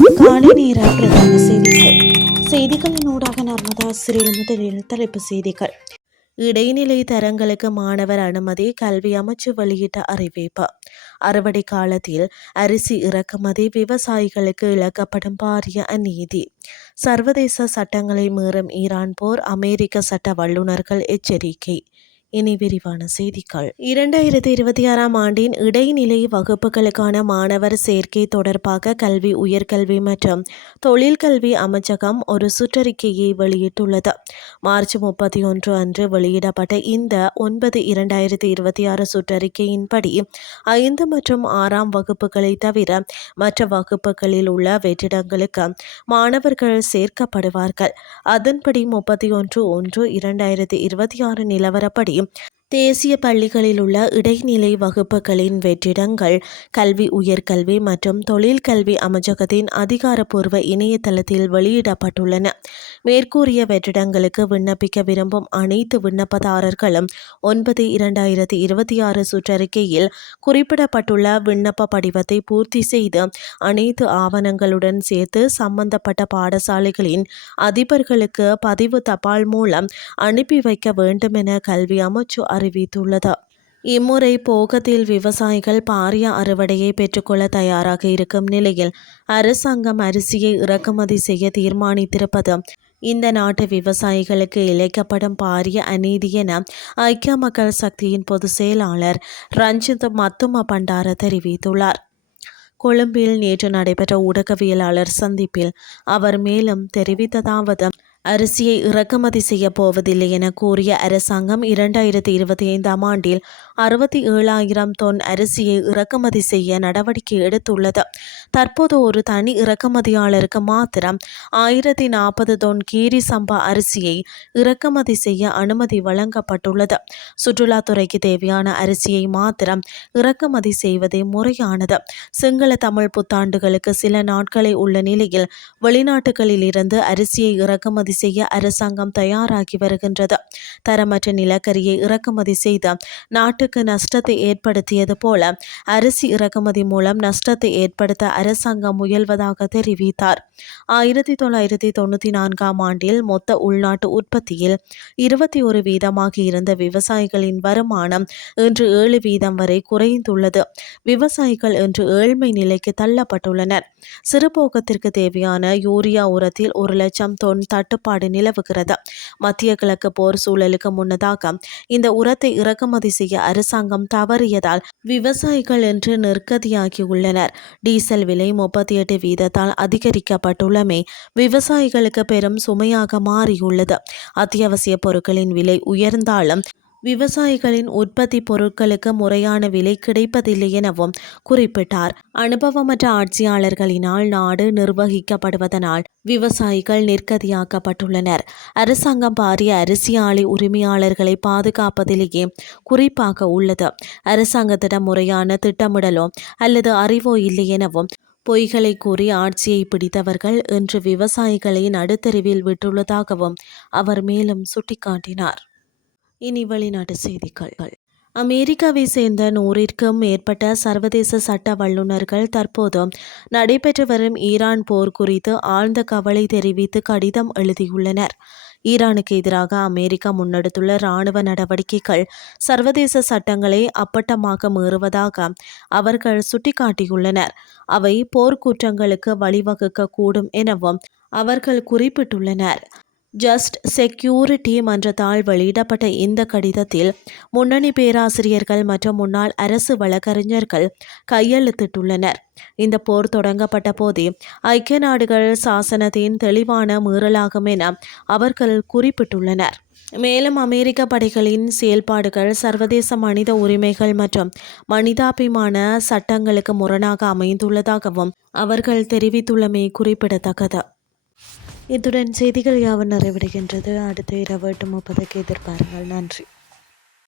காலை நேர பிரதான செய்திகள். செய்திகளின் ஊடாக நர்மதா சிறில் முதலில் தலைப்பு செய்திகள். இடைநிலை தரங்களுக்கு மாணவர் அனுமதி, கல்வி அமைச்சு வெளியிட்ட அறிவிப்பு. அறுவடை காலத்தில் அரிசி இறக்குமதி, விவசாயிகளுக்கு இழக்கப்படும் பாரிய அநீதி. சர்வதேச சட்டங்களை மீறும் ஈரான் போர், அமெரிக்க சட்ட வல்லுநர்கள் எச்சரிக்கை. இனி விரிவான செய்திகள். 2026ஆம் ஆண்டின் இடைநிலை வகுப்புகளுக்கான மாணவர் சேர்க்கை தொடர்பாக கல்வி, உயர்கல்வி மற்றும் தொழில்கல்வி அமைச்சகம் ஒரு சுற்றறிக்கையை வெளியிட்டுள்ளது. மார்ச் 31 அன்று வெளியிடப்பட்ட இந்த 9/2026 சுற்றறிக்கையின்படி 5 மற்றும் 6ஆம் வகுப்புகளை தவிர மற்ற வகுப்புகளில் உள்ள வெற்றிடங்களுக்கு மாணவர்கள் சேர்க்கப்படுவார்கள். அதன்படி 31/1/2026 நிலவரப்படி தேசிய பள்ளிகளில் உள்ள இடைநிலை வகுப்புகளின் வெற்றிடங்கள் கல்வி, உயர்கல்வி மற்றும் தொழில்கல்வி அமைச்சகத்தின் அதிகாரப்பூர்வ இணையதளத்தில் வெளியிடப்பட்டுள்ளன. மேற்கூறிய வெற்றிடங்களுக்கு விண்ணப்பிக்க விரும்பும் அனைத்து விண்ணப்பதாரர்களும் 9/2026 சுற்றறிக்கையில் குறிப்பிடப்பட்டுள்ள விண்ணப்ப படிவத்தை பூர்த்தி செய்து அனைத்து ஆவணங்களுடன் சேர்த்து சம்பந்தப்பட்ட பாடசாலைகளின் அதிபர்களுக்கு பதிவு தபால் மூலம் அனுப்பி வைக்க வேண்டும் என கல்வி அமைச்சு அறிவித்துள்ளது. இம்முறை போகத்தில் விவசாயிகள் பாரிய அறுவடையை பெற்றுக்கொள்ள தயாராக இருக்கும் நிலையில் அரசாங்கம் அரிசியை இறக்குமதி செய்ய தீர்மானித்திருப்பது இந்த நாட்டு விவசாயிகளுக்கு இழைக்கப்படும் பாரிய அநீதி என ஐக்கிய மக்கள் சக்தியின் பொதுச் செயலாளர் ரஞ்சித் மத்தும பண்டார தெரிவித்துள்ளார். கொழும்பில் நேற்று நடைபெற்ற ஊடகவியலாளர் சந்திப்பில் அவர் மேலும் தெரிவித்ததாவது: அரிசியை இறக்குமதி செய்ய போவதில்லை என கூறிய அரசாங்கம் 2025ஆம் ஆண்டில் 67,000 தொன் அரிசியை இறக்குமதி செய்ய நடவடிக்கை எடுத்துள்ளது. தற்போது ஒரு தனி இறக்குமதியாளருக்கு மாத்திரம் 1040 தொன் கீரி சம்பா அரிசியை இறக்குமதி செய்ய அனுமதி வழங்கப்பட்டுள்ளது. சுற்றுலாத்துறைக்கு தேவையான அரிசியை மாத்திரம் இறக்குமதி செய்வதே முறையானது. சிங்கள தமிழ் புத்தாண்டுகளுக்கு சில நாட்களே உள்ள நிலையில் வெளிநாட்டுகளில் இருந்து அரிசியை இறக்குமதி செய்ய அரசாங்கம் தயாராகி வருகின்றது. தரமற்ற நிலக்கரியை இறக்குமதி செய்து நாட்டுக்கு நஷ்டத்தை ஏற்படுத்தியது போல அரிசி இறக்குமதி மூலம் நஷ்டத்தை ஏற்படுத்த அரசாங்கம் முயல்வதாக தெரிவித்தார். 1994ஆம் ஆண்டில் மொத்த உள்நாட்டு உற்பத்தியில் 21% இருந்த விவசாயிகளின் வருமானம் இன்று 7% வரை குறைந்துள்ளது. விவசாயிகள் இன்று ஏழ்மை நிலைக்கு தள்ளப்பட்டுள்ளனர். சிறுபோகத்திற்கு தேவையான யூரியா உரத்தில் 1,00,000 தொன் தட்டுப்பாடு நிலவுகிறது. மத்திய கிழக்கு போர் சூழலுக்கு முன்னதாக இந்த உரத்தை இறக்குமதி செய்ய அரசாங்கம் தவறியதால் விவசாயிகள் இன்று நிர்கதியாகியுள்ளனர். டீசல் விலை 38% அதிகரிக்கப்பட்டுள்ளமை விவசாயிகளுக்கு பெரும் சுமையாக மாறியுள்ளது. அத்தியாவசிய பொருட்களின் விலை உயர்ந்தாலும் விவசாயிகளின் உற்பத்தி பொருட்களுக்கு முறையான விலை கிடைப்பதில்லை எனவும் குறிப்பிட்டார். அனுபவமற்ற ஆட்சியாளர்களினால் நாடு நிர்வகிக்கப்படுவதனால் விவசாயிகள் நிர்கதியாக்கப்பட்டுள்ளனர். அரசாங்கம் பாரிய அரிசி ஆலை உரிமையாளர்களை பாதுகாப்பதிலேயே குறிப்பாக உள்ளது. அரசாங்கத்திடம் முறையான திட்டமிடலோ அல்லது அறிவோ இல்லை எனவும் பொய்களை கூறி ஆட்சியை பிடித்தவர்கள் இன்று விவசாயிகளை நடுத்தெருவில் விட்டுள்ளதாகவும் அவர் மேலும் சுட்டிக்காட்டினார். இனி வெளிநாட்டு செய்திகள். அமெரிக்காவை சேர்ந்த 100ற்கும் மேற்பட்ட சர்வதேச சட்ட வல்லுநர்கள் தற்போது நடைபெற்று வரும் ஈரான் போர் குறித்து ஆழ்ந்த கவலை தெரிவித்து கடிதம் எழுதியுள்ளனர். ஈரானுக்கு எதிராக அமெரிக்கா முன்னெடுத்துள்ள இராணுவ நடவடிக்கைகள் சர்வதேச சட்டங்களை அப்பட்டமாக மீறுவதாக அவர்கள் சுட்டிக்காட்டியுள்ளனர். அவை போர்க்குற்றங்களுக்கு வழிவகுக்க கூடும் எனவும் அவர்கள் குறிப்பிட்டுள்ளனர். ஜஸ்ட் செக்யூரிட்டி மன்றத்தால் வெளியிடப்பட்ட இந்த கடிதத்தில் முன்னணி பேராசிரியர்கள் மற்றும் முன்னாள் அரசு வழக்கறிஞர்கள் கையெழுத்திட்டுள்ளனர். இந்த போர் தொடங்கப்பட்ட போதே ஐக்கிய நாடுகள் சாசனத்தின் தெளிவான மீறலாகும் என அவர்கள் குறிப்பிட்டுள்ளனர். மேலும் அமெரிக்க படைகளின் செயல்பாடுகள் சர்வதேச மனித உரிமைகள் மற்றும் மனிதாபிமான சட்டங்களுக்கு முரணாக அமைந்துள்ளதாகவும் அவர்கள் தெரிவித்துள்ளமை குறிப்பிடத்தக்கது. இத்துடன் செய்திகள் யாவும் நிறைவடைகின்றது. அடுத்த இரவு 8:30 எதிர்பாருங்கள். நன்றி.